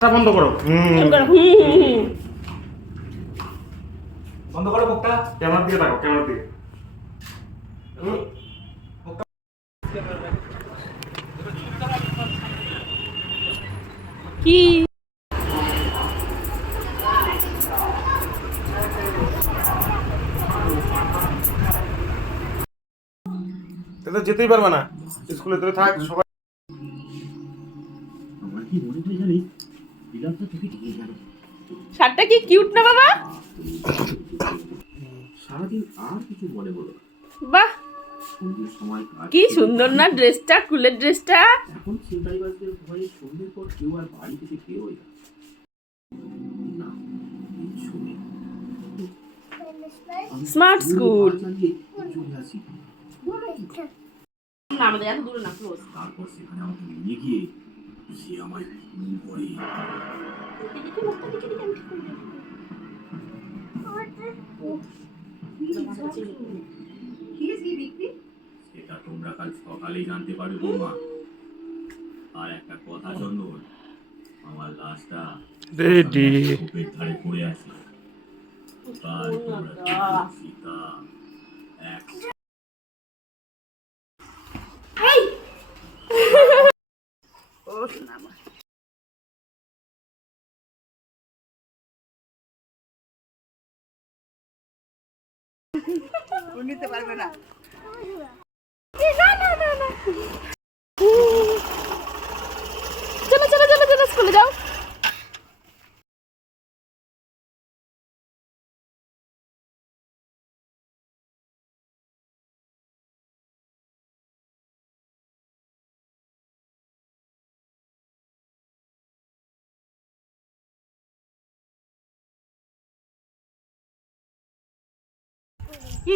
বন্ধ করো বন্ধ করো মুখটা। ক্যামেরার দিকে তাকাও, ক্যামেরার দিকে। কি তাহলে যেতেই পারবে না স্কুলে, তো থাক সবাই। আমার কি মনে হয় জানিস, বিলাপটা তোকে দিয়ে গেল। শার্টটা কি কিউট না বাবা? সারাদিন আর কিছু মনে হলো না। বাহ, সন্ধ্যের সময় কি সুন্দর না ড্রেসটা, কুলের ড্রেসটা। এখন ছিনতাইবাজদের ভয়ে সন্ধ্যের পর কেউ আর বাড়ি থেকে বেরোয় না। এই সময় স্মার্ট স্কুল। চালিয়ে চলে আসি। না আমাদের এত দূরে না, ক্লোজ। তারপর সেখানে আমাকে নিয়ে গিয়ে সে আমায় খুন করে। সেটা তোমরা কাল সকালেই জানতে পারবে বৌমা। আর একটা কথা চন্দন, আমার লাশটা রেডি। কূপের ধারে পড়ে আছে। কাল তোমরা সীতা এক নিতে পারবে না। চলো চলো চলো চলো স্কুলে যাও।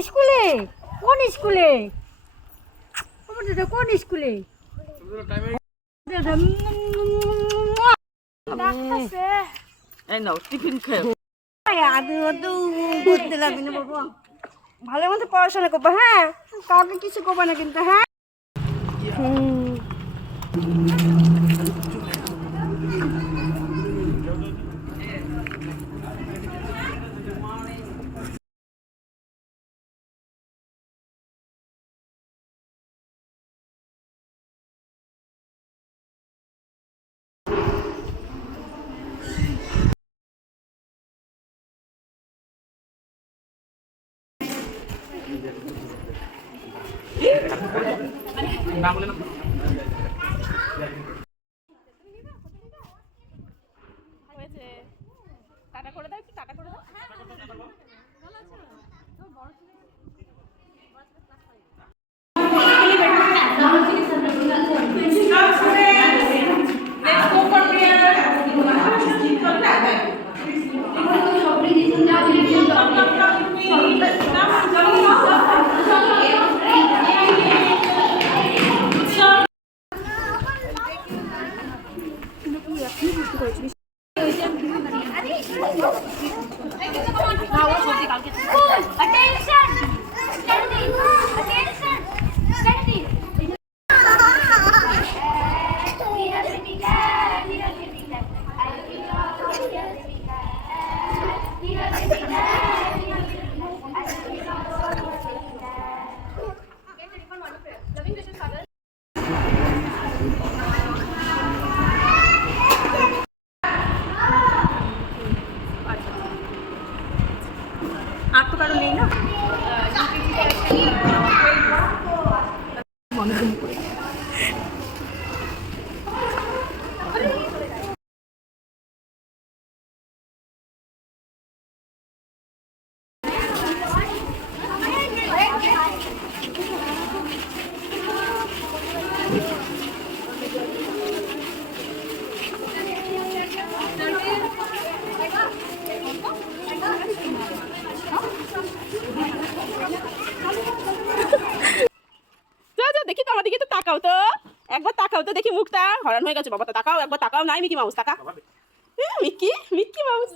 স্কুলে? কোন স্কুলে? কোন স্কুলে? এই নাও টিফিন খেও। করতে লাগবে না বাবা, ভালো মতো পড়াশোনা করবো, হ্যাঁ? কাউকে কিছু করবো না কিন্তু, হ্যাঁ? না বলে না। হয়েছে, টাটা করে দাও, একটু টাটা করে দাও। আর তো কারণ নেই না। যাও যাও, দেখি তো আমার দিকে তো তাকাও তো, একবার তাকাও তো দেখি, মুখটা হরান হয়ে গেছে বাবা। তো তাকাও একবার, তাকাও। নাই মিকি মাউস, তাকা। Mickey Mickey mouse.